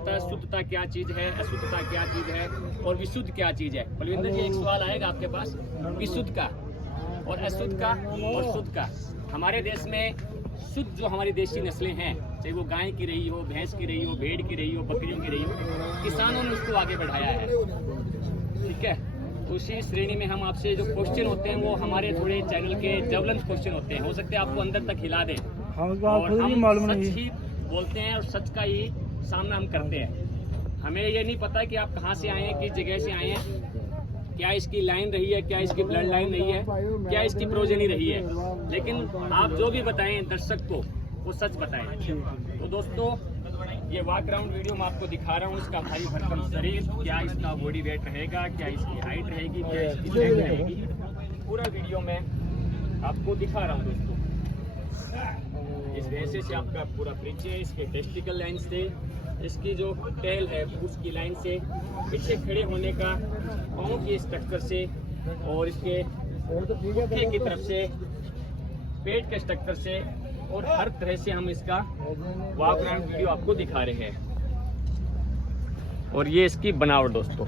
पता है शुद्धता क्या चीज़ है, अशुद्धता क्या चीज़ है और विशुद्ध क्या चीज़ है। बलविंदर जी, एक सवाल आएगा आपके पास विशुद्ध का और अशुद्ध का और शुद्ध का। हमारे देश में शुद्ध जो हमारी देशी नस्लें हैं, चाहे वो गाय की रही हो, भैंस की रही हो, भेड़ की रही हो, बकरियों की रही हो, किसानों ने उसको आगे बढ़ाया है। ठीक है, उसी श्रेणी में हम आपसे जो क्वेश्चन होते हैं वो हमारे थोड़े चैनल के ज्वलंत क्वेश्चन होते हैं, हो सकते हैं आपको अंदर तक हिला दें। और हम सच ही बोलते हैं और सच का ही सामना हम करते हैं। हमें ये नहीं पता कि आप कहाँ से आए हैं, किस जगह से आए हैं, क्या इसकी लाइन रही है, क्या इसकी ब्लड लाइन रही है, क्या इसकी प्रोजेनी रही है, लेकिन आप जो भी बताएं दर्शक को वो सच बताएं। तो दोस्तों, ये वॉक राउंड वीडियो मैं आपको दिखा रहा हूँ। इसका भारी भरकम शरीर, क्या इसका बॉडी वेट रहेगा, क्या इसकी हाइट रहेगी, क्या इसकी लेंथ रहेगी, पूरा वीडियो में आपको दिखा रहा हूँ दोस्तों। इस भैंसे से आपका पूरा परिचय, इसके टेस्टिकल लाइन से, इसकी जो टेल है उसकी लाइन से, पीछे खड़े होने का पाँव की स्ट्रक्चर से और इसके पुट्ठे की तरफ से, पेट के स्ट्रक्चर से और हर तरह से हम इसका वॉक राउंड वीडियो आपको दिखा रहे हैं। और ये इसकी बनावट दोस्तों।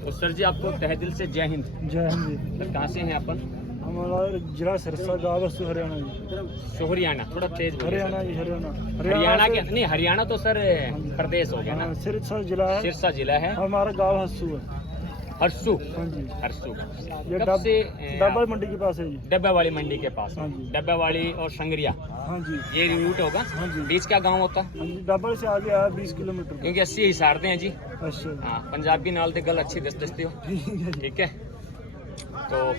तो सर जी, आपको तहे दिल से जय हिंद। जय हिंद। सर, कहाँ से हैं अपन? हमारा जिला सिरसा, गाँव बस्तु, हरियाणा जी। सोहरियाना, थोड़ा तेज हरियाणा जी, हरियाणा। हरियाणा के नहीं, हरियाणा तो सर प्रदेश हो गया ना। सिरसा जिला है, सिरसा जिला है। हमारा गाँव हस्सू है। हरसू? हाँ जी, हरसू। ये कब से? डब्बा मंडी के पास है जी। डब्बा वाली मंडी के पास। हाँ जी। डब्बा वाली और संगरिया, हाँ जी, ये रूट होगा। हाँ जी। बीच क्या गांव होता? हाँ जी, डब्बा से आगे आया 20 किलोमीटर। क्योंकि 80 हिसारते हैं जी। अच्छा, हाँ, पंजाबी नाल दे गल अच्छी दसते हो। ठीक है, तो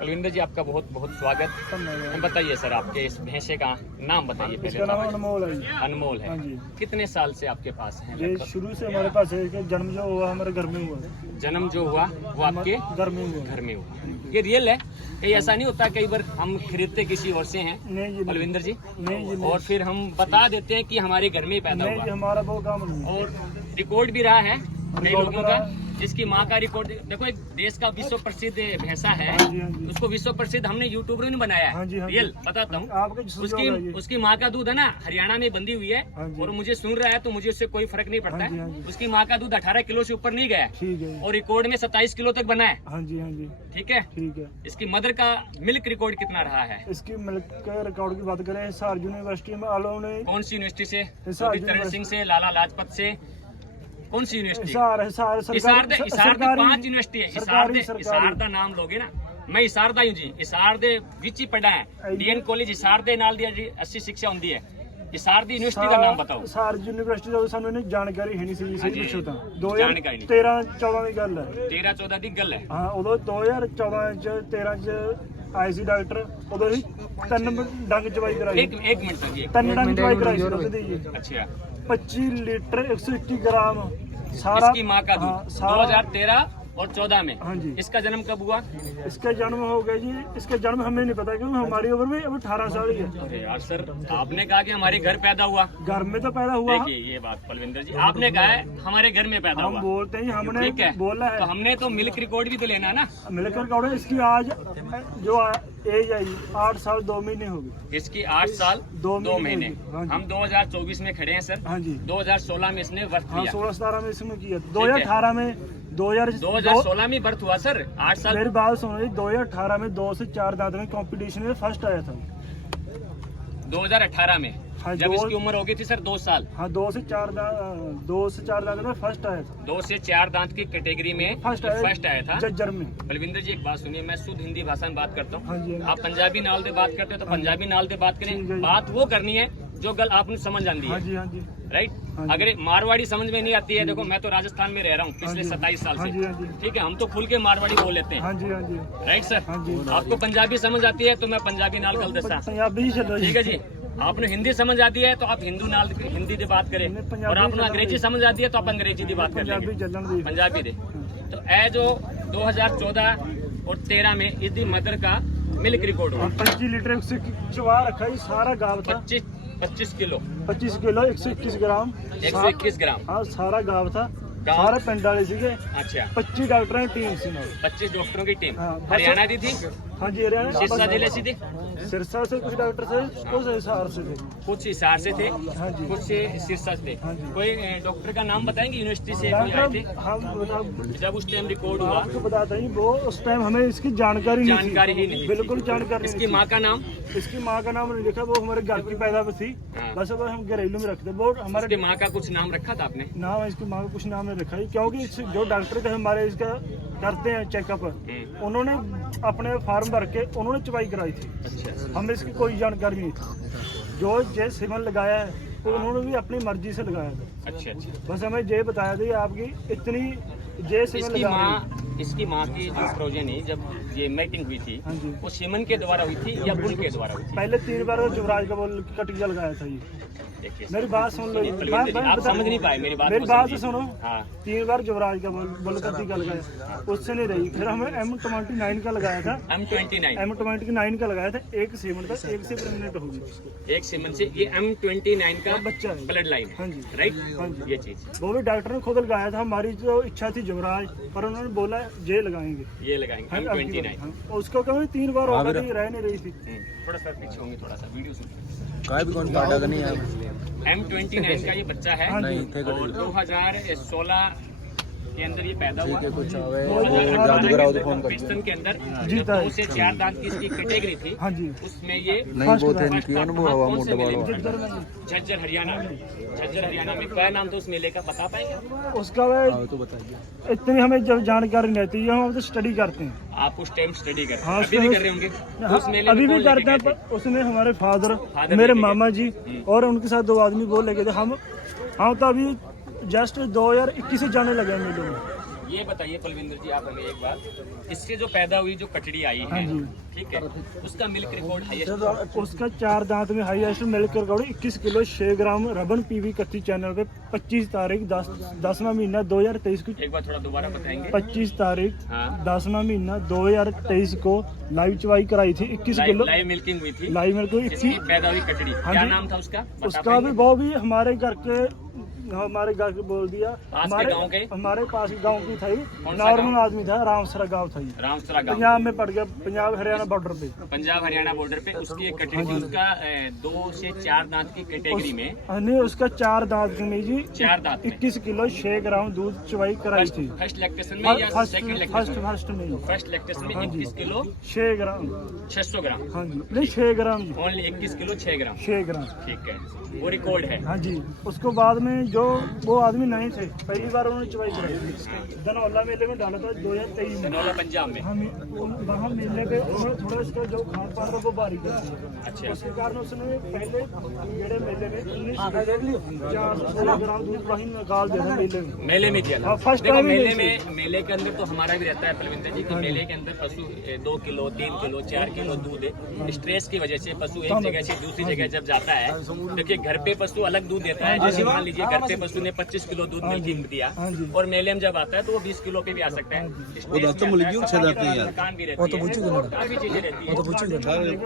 बलविंदर जी, आपका बहुत बहुत स्वागत। बताइए सर, आपके इस भैंसे का नाम बताइए पहले। इसका नाम अनमोल है जी। अनमोल है। हाँ जी। कितने साल से आपके पास है? ये शुरू से हमारे पास है कि जन्म जो हुआ हमारे घर में हुआ। जन्म जो हुआ वो आपके घर में हुआ। घर में हुआ। ये रियल है? ये ऐसा नहीं होता कई बार हम खरीदते किसी और से हैं नहीं जी, बलविंदर जी, नहीं जी, और फिर हम बता देते हैं कि हमारे घर में ही पैदा नहीं जी, हुआ। हमारा वो काम नहीं। और रिकॉर्ड भी रहा है कई रिकॉर्ड लोगों रहा का। इसकी माँ का रिकॉर्ड देखो, एक देश का विश्व प्रसिद्ध भैंसा है। हाँ जी, हाँ जी। उसको विश्व प्रसिद्ध हमने यूट्यूबर ने बनाया है। हाँ जी, हाँ जी। रियल बताता हूँ। आपके उसकी माँ का दूध है ना, हरियाणा में बंधी हुई है। हाँ जी। और मुझे सुन रहा है तो मुझे उससे कोई फर्क नहीं पड़ता हाँ जी, हाँ है। जी। उसकी माँ का दूध 18 किलो से ऊपर नहीं गया है। ठीक है। और रिकॉर्ड में 27 किलो तक बना है। हाँ जी, हाँ जी, ठीक है। ठीक है। इसकी मदर का मिल्क रिकॉर्ड कितना रहा है? इसकी मिल्क के रिकॉर्ड की बात करें, हिसार यूनिवर्सिटी में आलो ने। कौन सी यूनिवर्सिटी से? हिसार चरण सिंह से, लाला लाजपत से? कौन सी यूनिवर्सिटी? हिसार हिसार दे 5 यूनिवर्सिटी है। हिसार दा नाम लोगे ना, मैं हिसार दा हूं जी। हिसार दे विच ही पढ़ा है। डीएन कॉलेज हिसार दे नाल दी अच्छी शिक्षा होंदी है। हिसार दी यूनिवर्सिटी का नाम बताओ। हिसार यूनिवर्सिटी ਦਾ ਸਾਨੂੰ ਇਹਨੇ ਜਾਣਕਾਰੀ ਹੈ ਨਹੀਂ ਸੀ ਜੀ ਪਿੱਛੋਂ ਤਾਂ ਜਾਣਕਾਰੀ ਨਹੀਂ। 13-14 ਦੀ ਗੱਲ ਹੈ। 13-14 ਦੀ ਗੱਲ ਹੈ। ਹਾਂ, ਉਦੋਂ 2014 ਚ 13 ਚ ਆਏ ਸੀ ਡਾਕਟਰ। ਉਦੋਂ ਹੀ 3 ਡੰਗ ਚਵਾਈ ਕਰਾਈ। एक मिनट तक जी। 3 ਡੰਗ ਚਵਾਈ ਕਰਾਈ ਸੀ ਦੁੱਧ ਦੀ ਜੀ। अच्छा, 25 लीटर 121 ग्राम सारा। इसकी माँ का दूध सारा 2013 और 14 में। हाँ जी। इसका जन्म कब हुआ? इसका जन्म हो गया जी, इसका जन्म हमें नहीं पता क्योंकि हमारी उम्र में अब 18 साल ही है। अरे यार सर, आपने कहा कि हमारे घर पैदा हुआ। घर में तो पैदा हुआ। देखिए ये बात बलविंदर जी, आपने कहा है हमारे घर में पैदा हम हुआ। बोलते हैं, हमने ठीक है, बोला तो है। हमने तो मिल्क रिकॉर्ड भी तो लेना है ना। मिलकर कौड़े इसकी आज जो एज आई 8 साल 2 महीने हो गए। इसकी 8 साल 2 महीने। हाँ जी। हम 2024 में खड़े हैं सर। हाँ जी। 2016 में इसने बर्थ हाँ, किया। 16-17 में इसमें किया। 2018 में 2016 में बर्थ हुआ सर। 8 साल। मेरी बात सुनो जी, 2018 में 2 से 4 दांत में कंपटीशन में फर्स्ट आया था। 2018 में हाँ, जब इसकी उम्र हो गई थी सर 2 साल। हाँ, 2 से 4 दांत में फर्स्ट आया था। 2 से 4 दांत की कैटेगरी में फर्स्ट आया था। जज्जर में। बलविंदर जी एक बात सुनिए, मैं शुद्ध हिंदी भाषा में बात करता हाँ जी, हूँ। हाँ आप पंजाबी नाल दे बात करते हो तो पंजाबी नाल दे बात ठीक है करें। जी। बात वो करनी है जो गल आपने समझ आती हाँ है। जी, हाँ जी, राइट। हाँ जी। अगर मारवाड़ी समझ में नहीं आती है, देखो मैं तो राजस्थान में रह रहा हूँ पिछले हाँ जी। 27 साल हाँ जी, हाँ से। जी। ठीक है, हम तो खुल के मारवाड़ी बोल लेते हैं। हाँ जी, हाँ जी, राइट सर। हाँ जी। आपको पंजाबी समझ आती है तो मैं पंजाबी नाल गल दसा। पंजाबी चलो ठीक है जी। आपने हिंदी समझ आती है तो आप हिंदू नाल हिंदी ਦੀ बात करें, और आपने अंग्रेजी समझ आती है तो आप अंग्रेजी ਦੀ बात कर पंजाबी लेंगे। ਚੱਲਣ ਦੀ। पंजाबी दे। तो ए जो 2014 और 13 में इसकी मदर का मिल्क रिकॉर्ड हुआ। 25 लीटर 121 चवा रखा जी, सारा गाव था। 25 किलो 25 किलो 121 ग्राम 121 ग्राम। हाँ, सारा गाव था। गाँव? सारे पिंड वाले सीगे। अच्छा, 25 डॉक्टरों की टीम सी ਨਾਲ। 25 डॉक्टरों की टीम हाँ, बस- हरियाणा दी थी। हाँ जी हरियाणा सिरसा जिले से थे, सिरसा से कुछ डॉक्टर थे, कुछ हिसार से थे। कुछ हिसार से थे, हाँ जी। कुछ से सिरसा से थे। हाँ जी। कोई डॉक्टर का नाम बताएंगे यूनिवर्सिटी से कोई आए थे डॉक्टर हम मतलब जब उस टाइम रिकॉर्ड हुआ? आपको बताते हैं वो उस टाइम हमें इसकी जानकारी नहीं थी। जानकारी ही नहीं थी। बिल्कुल जानकारी इसकी नहीं थी। माँ का नाम? इसकी माँ का नाम नहीं लिखा, वो हमारे घर की पैदा पे थी। हाँ। बस अब हम घरेलू में रखते, वो इसके हमारे माँ का कुछ नाम रखा था आपने? नाम, इसकी माँ का कुछ नाम नहीं रखा है, क्योंकि जो डॉक्टर थे हमारे इसका करते हैं चेकअप, उन्होंने अपने फार्म भर के उन्होंने चवाई कराई थी। अच्छा। हमें इसकी कोई जानकारी नहीं थी। जो जे सीमन लगाया है तो उन्होंने भी अपनी मर्जी से लगाया था। अच्छा अच्छा। बस हमें ये बताया था आपकी इतनी जे सीमन इसकी लगा माँ, इसकी माँ की जो प्रोजेनी जब ये मीटिंग हुई थी, हाँ जी। वो सीमन के द्वारा हुई थी या बुल के द्वारा हुई थी? पहले 3 बार युवराज का बोल कटिया लगाया था ये। देखिए मेरी बात सुन लो, बलविंदर जी, आप समझ नहीं पाए मेरी बात मेरी को बात समझिए। तो सुनो। हाँ 3 बार युवराज का बोल कटिया लगाया, उससे नहीं रही। फिर हमें M29 का लगाया था, M29 M29 का लगाया था। एक सीमन था, एक से प्रेगनेंट होगी एक सीमन से, ये M29 का बच्चा है। ब्लड लाइन हाँ है, जी। राइट? हाँ जी। ये चीज वो भी डॉक्टर ने खुद लगाया था। हमारी जो इच्छा थी युवराज, पर उन्होंने बोला जे लगाएंगे। ये लगाएंगे हाँ, M29। हाँ, उसको कभी 3 बार होगा थी, रह नहीं रही थी। थोड़ा सा पीछे होंगे, थोड़ा सा वीडियो सुन। काय भी कौन काटा नहीं है M29 का ये बच्चा है हाँ जी। और 2016 के अंदर ये पैदा हुआ। कुछ आवे 2018 जादूगर आओ तो फोन कर पिस्टन के अंदर जी, जो 2 से 4 दांत की इसकी कैटेगरी थी, हाँ जी। उसमें ये नहीं वो थे फर्स्ट कि कहाँ अनुभव हवा कौन से मोटा मेले बाल में? झज्जर हरियाणा में। झज्जर हरियाणा में क्या नाम था उस मेले का, बता पाएंगे? उसका वे तो बताइए इतनी हमें जब जानकारी नहीं थी, हम तो स्टडी करते हैं। आप उस टाइम स्टडी करते हाँ, हैं, अभी भी उसमें- कर रहे होंगे? हाँ, उस मेले में अभी कौन भी लेके करते हैं, गए थे? पर उसमें हमारे फादर, फादर मेरे लेके गए। मामा जी और उनके साथ 2 आदमी वो लेके थे। हम तो अभी जस्ट 2021 से जाने लगे हैं मेले में। ये बताइए पलविंदर जी, आप हमें एक बात, इससे जो पैदा हुई जो कचड़ी आई हाँ है, जी। ठीक है, उसका मिल्क रिकॉर्ड हाईएस्ट? उसका 4 दांत में हाईएस्ट मिल्क रिकॉर्ड 21 किलो 6 ग्राम। रबन पीवी कत्ती चैनल पे 25 तारीख 10वां महीना 2023 को, एक बार थोड़ा दोबारा बताएंगे। 25 तारीख हाँ 10वां महीना 2023 को लाइव चवाई कराई थी। 21 किलो लाइव मिल्किंग हुई थी, लाइव मिल्क हुई। इसकी पैदा हुई कचड़ी। हाँ क्या जी। नाम था उसका, बता उसका पाएंगे? भी वो भी हमारे घर के बोल दिया। के गांव के? हमारे पास गांव की था, कौन सा नॉर्मल गांव? आदमी था, रामसरा गांव था ये। रामसरा गांव, पंजाब में पड़ गया, पंजाब हरियाणा बॉर्डर पे। पंजाब हरियाणा बॉर्डर पे उसकी एक कचड़ी थी। उसका 2 से 4 दांत की कैटेगरी में, नहीं, उसका 4 दांत में जी 4 दांत में 21 किलो 6 ग्राम दूध चवाई कराई थी। फर्स्ट लैक्टेशन में या सेकंड लैक्टेशन? फर्स्ट नहीं, फर्स्ट लैक्टेशन में हाँ जी। 21 किलो 6 ग्राम। 600 ग्राम, हाँ जी, नहीं 6 ग्राम जी, ओनली 21 किलो 6 ग्राम, 6 ग्राम। ठीक है, वो रिकॉर्ड है। हाँ जी। उसको बाद में जो वो आदमी नहीं थे, पहली बार उन्होंने चवाई कराई थी। धनौला मेले में डाला था 2023 में। धनौला पंजाब में। हम वहाँ मेले पे उन्होंने थोड़ा इसका जो खान पान था वो बारीक किया। अच्छा। उसके कारण उसने पहले जेड़े मेले में 416 ग्राम दूध वहीं निकाल दिया था मेले में। मेले में दिया था। हाँ, फर्स्ट देखो टाइम ही मेले नहीं में, मेले के अंदर तो हमारा भी रहता है पलविंदर जी कि मेले के अंदर पशु 2 किलो 3 किलो 4 किलो दूध है। स्ट्रेस की वजह से पशु एक जगह से दूसरी जगह जब जाता है, देखिए घर पे पशु अलग दूध देता है। जैसे मान लीजिए घर पे पशु ने 25 किलो दूध मिल्किंग दिया हाँ जी। और मेले में जब आता है तो वो 20 किलो पे भी आ सकता है। वो दस तो मुर्गी उछल जाती है यार। थकान भी रहती है, काफी चीजें रहती है।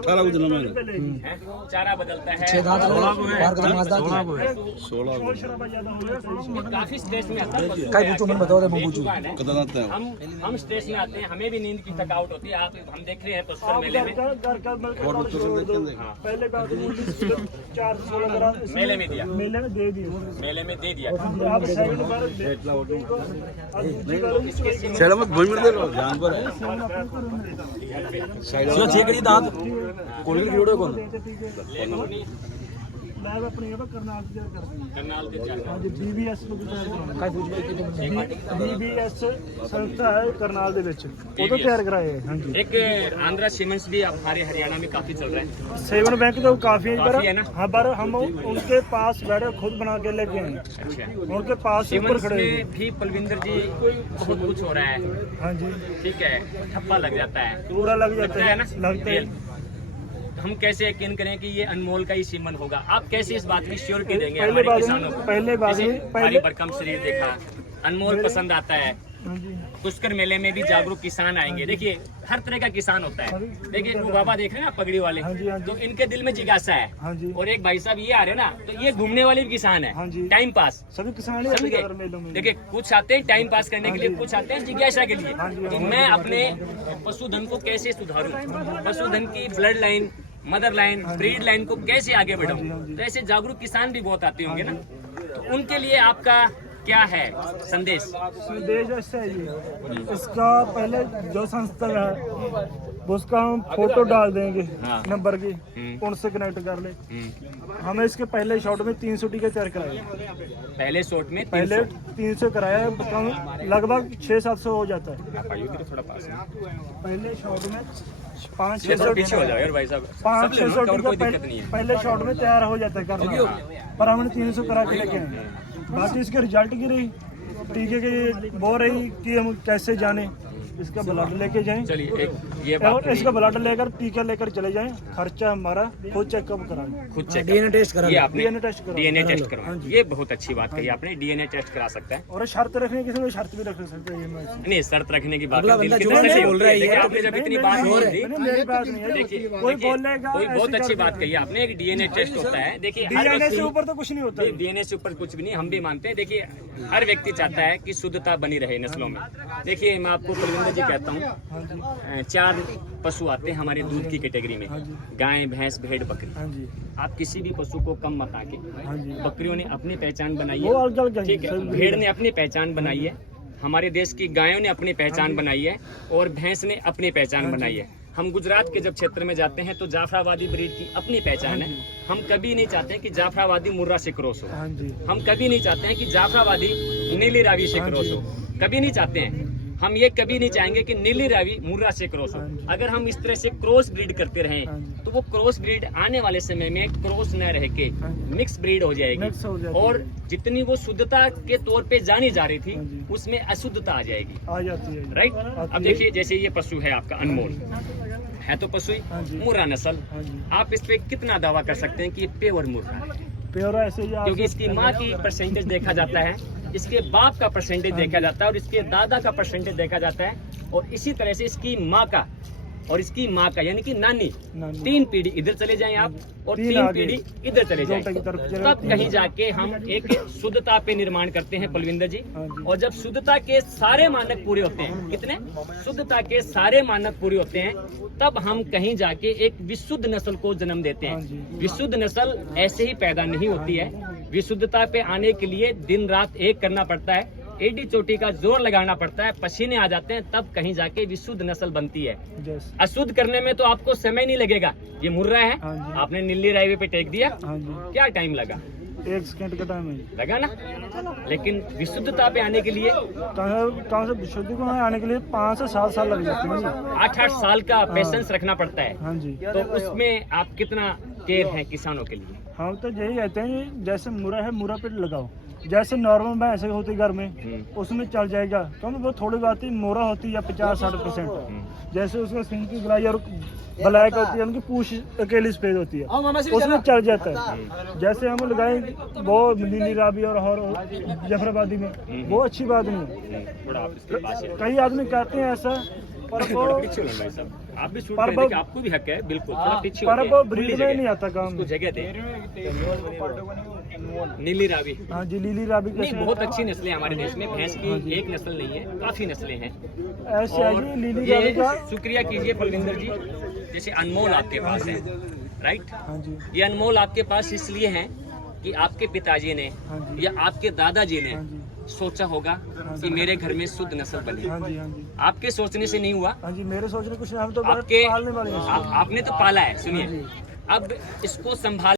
18 दिनों में हैं? चारा बदलता है, 16 शराबा ज्यादा हो गया। काफी स्ट्रेस में आता है पशु। कदम आता है हम स्ट्रेस में आते हैं, हमें भी नींद की थकावट होती है। आप हम देख रहे हैं पशुधन मेले में, घर का मिल्क छोड़ दो। पहले बात 416 ग्राम मेले में दिया, मेले में दे दिए। मेले में दे दिया। आप 7 बार दूसरी बार इसके सेड़ा मत भूल दे लो जानवर है चलो ठीक है दांत कोल की वीडियो कौन मैं अपनी ये करनाल की करती हूं। करनाल के चार आज बीबीएस ਨੂੰ बीबीएस संस्था है करनाल ਦੇ ਵਿੱਚ ਉਹ ਤੋਂ ਤਿਆਰ ਕਰਾਏ ਹੈ। हाँ जी। एक आंध्रा सीमेंट्स भी हमारे हरियाणा में काफी चल रहा है। सेवन बैंक तो काफी है काफी है ना? हाँ, पर हम उनके पास बैठे खुद बना के लेके आए। अच्छा, उनके पास ऊपर सीमेंट्स खड़े हैं। में भी पलविंदर जी बहुत कुछ हो रहा है, हाँ जी, ठीक है, ठप्पा लग जाता है, पूरा लग जाता लगता है ना? लगता है। हम कैसे यकीन करें कि ये अनमोल का ही सीमन होगा? आप कैसे इस बात की श्योरिटी देंगे पहले हमारे बात किसानों को? पहले बात जैसे पहले भारी भरकम शरीर देखा, अनमोल पसंद आता है, हाँ जी पुष्कर मेले में भी जागरूक किसान आएंगे। देखिए हर तरह का किसान होता है। देखिए वो बाबा देख रहे हैं ना पगड़ी वाले, हाँ जी, हाँ जी। तो इनके दिल में जिज्ञासा हाँ है। जी। और एक भाई साहब ये आ रहे हैं ना, तो ये घूमने वाले भी किसान हाँ है, जी। Time pass. सभी किसान ही समझ आते हैं मेलों गए? में। देखिए कुछ आते हैं टाइम पास करने के लिए, कुछ आते हैं जिज्ञासा के लिए हाँ जी, कि हाँ मैं जी। अपने पशुधन को कैसे सुधारूं, पशुधन की blood line, mother line, breed line को कैसे आगे बढ़ाऊं। हाँ जी। तो ऐसे जागरूक किसान भी बहुत आते होंगे ना, तो उनके लिए आपका क्या है संदेश? संदेश ऐसा है जी, इसका पहले जो संस्था है उसका हम फोटो डाल देंगे हाँ। नंबर की, उनसे कनेक्ट कर ले। हमें इसके पहले शॉट में 300 टीके तैयार कराए, पहले शॉट में पहले 300 कराया, लगभग 600-700 हो जाता है। आप आइए थोड़ा पास में। पहले शॉट में 500-600 पीछे हो जाओ यार भाई साहब, 500-600 और कोई टीका दिक्कत नहीं है। पहले शॉट में तैयार हो जाता है करना, पर हमने 300 करा के लेके आए। बाकी इसके रिजल्ट की रही, टीके की वो रही कि हम कैसे जाने, इसका ब्लड लेके जाएं चलिए एक ये बात और इसका ब्लड लेकर टीका लेकर चले जाएं, खर्चा हमारा खुद चेकअप कराएं। खुद चेक डीएनए टेस्ट करा ये आपने डीएनए टेस्ट करा, डीएनए टेस्ट हाँ करवाया, जी। ये बहुत अच्छी बात कही आपने, डीएनए टेस्ट करा सकता है। और शर्त रखने की समय शर्त भी रख सकते हैं ये मैं इसमें। नहीं शर्त रखने की बात अगला दिल बंदा की जो तरफ से बोल रहा है, देखिए, ये आपने जब इतनी नहीं, बात नहीं, बोल नहीं, दी, नहीं, मेरी बात नहीं है। देखिए कोई देखिए, बोलेगा कोई बहुत ऐसी अच्छी कर बात देते कही हैं। आपने, एक डीएनए टेस्ट होता है। देखिए हर डीएनए से व्यक्ति, ऊपर तो कुछ नहीं होता है। डीएनए से ऊपर कुछ भी नहीं, हम भी मानते हैं। देखिए हर व्यक्ति चाहता है कि शुद्धता बनी रहे नस्लों में। देखिए मैं आपको कुलविंदर जी कहता हूँ, हाँ जी 4 पशु आते हैं हमारे दूध की कैटेगरी में, हाँ जी। गाय, भैंस, भेड़, बकरी। हाँ जी आप किसी भी पशु को कम मत आके, हाँ जी बकरियों ने अपनी पहचान बनाई वो है, अलग अलग ठीक है, सभी- भेड़ ने अपनी पहचान बनाई है, हमारे देश की गायों ने अपनी पहचान बनाई है, और भैंस ने अपनी पहचान बनाई है। हम गुजरात के जब क्षेत्र में जाते हैं तो जाफराबादी ब्रीड की अपनी पहचान है। हम कभी नहीं चाहते हैं कि जाफराबादी मुर्रा से क्रॉस हो, हाँ जी हम कभी नहीं चाहते हैं कि जाफराबादी नीली रावी से क्रॉस हो, कभी नहीं चाहते हैं। हम ये कभी नहीं चाहेंगे कि नीली रावी मुर्रा से क्रॉस हो। अगर हम इस तरह से क्रॉस ब्रीड करते रहें तो वो क्रॉस ब्रीड आने वाले समय में क्रॉस न रह के मिक्स ब्रीड हो Mix हो जाएगी, जाती और है। जितनी वो शुद्धता के तौर पे जानी जा रही थी हाँ जी। उसमें अशुद्धता आ जाएगी। आ जाती है। राइट। आती अब है। देखिए जैसे ये पशु है आपका अनमोल, है तो पशु ही, हाँ जी। मुर्रा नस्ल। हाँ जी आप इस पे कितना दावा कर सकते हैं कि ये प्योर मुर्रा है? प्योर ऐसे ही क्योंकि इसकी माँ की परसेंटेज देखा जाता है, इसके बाप का परसेंटेज देखा जाता है, और इसके दादा का परसेंटेज देखा जाता है, और इसी तरह से इसकी माँ का और इसकी माँ का यानी कि नानी, नानी। 3 पीढ़ी इधर चले जाएं आप, और 3 3 आगे। पीढ़ी इधर चले जाएं, जोटा की तरफ चले तब जाएं। कहीं जाके हम एक शुद्धता पे निर्माण करते हैं पलविंदर जी। हाँ जी। और जब शुद्धता के सारे मानक पूरे होते हैं, कितने? शुद्धता के सारे मानक पूरे होते हैं, तब हम कहीं जाके एक विशुद्ध नस्ल को जन्म देते हाँ हैं। जी। विशुद्ध नस्ल ऐसे ही पैदा नहीं होती है, विशुद्धता पे आने के लिए दिन रात एक करना पड़ता है, एडी चोटी का जोर लगाना पड़ता है, पसीने आ जाते हैं, तब कहीं जाके विशुद्ध नस्ल बनती है। जैसे अशुद्ध करने में तो आपको समय नहीं लगेगा। ये मुर्रा है, हाँ जी। आपने नीली राइवे पे टेक दिया, हाँ जी क्या टाइम लगा? 1 सेकंड का टाइम है। लगा ना? लेकिन विशुद्धता पे आने के लिए कहाँ से विशुद्धि को आने के लिए 5 से 7 साल लग जाते हैं जी। 8-8 साल का पेशेंस रखना पड़ता है। हाँ जी तो उसमें आप कितना केयर है किसानों के लिए? हम तो यही कहते हैं जैसे मुरा है मुरा पे लगाओ, जैसे नॉर्मल भैंस होती घर में उसमें चल जाएगा, क्योंकि वो थोड़ी बात ही मोरा होती है 50-60%। जैसे उसका सिंह की गुलाई और ब्लैक होती है, उनकी पूछ अकेली सफेद होती है, उसमें चल जाता है। जैसे हम लगाए वो नीली रावी और जफराबादी में, वो अच्छी बात नहीं है। थोड़ा आप इसके पास ही रहो। कई आदमी कहते हैं ऐसा, पर थोड़ा वो पीछे लो भाई साहब, आप भी शूट पर करें, वो- देखिए, आपको भी हक है, बिल्कुल थोड़ा पीछे पर होके, वो खुली ब्रीड में जगह, नहीं आता काम। उसको जगह दे। नीली रावी हाँ जी लीली रावी नहीं, कैसे बहुत अच्छी नस्लें हमारे देश में, भैंस की एक नस्ल नहीं है, काफी नस्लें हैं। ऐसे और है जी लीली रावी ये का। शुक्रिया कीजिए बलविंदर जी, जैसे अनमोल आपके पास है, राइट। हाँ जी ये अनमोल आपके पास इसलिए है कि आपके पिताजी ने हाँ जी। या आपके दादाजी ने हाँ जी सोचा होगा कि मेरे घर में शुद्ध नस्ल बने। हाँ जी हाँ जी आपके सोचने से नहीं हुआ, हाँ जी मेरे सोचने कुछ नहीं, हम तो बस आपके पालने वाले हैं। आपने तो पाला है। हाँ सुनिए, जी। अब इसको संभाल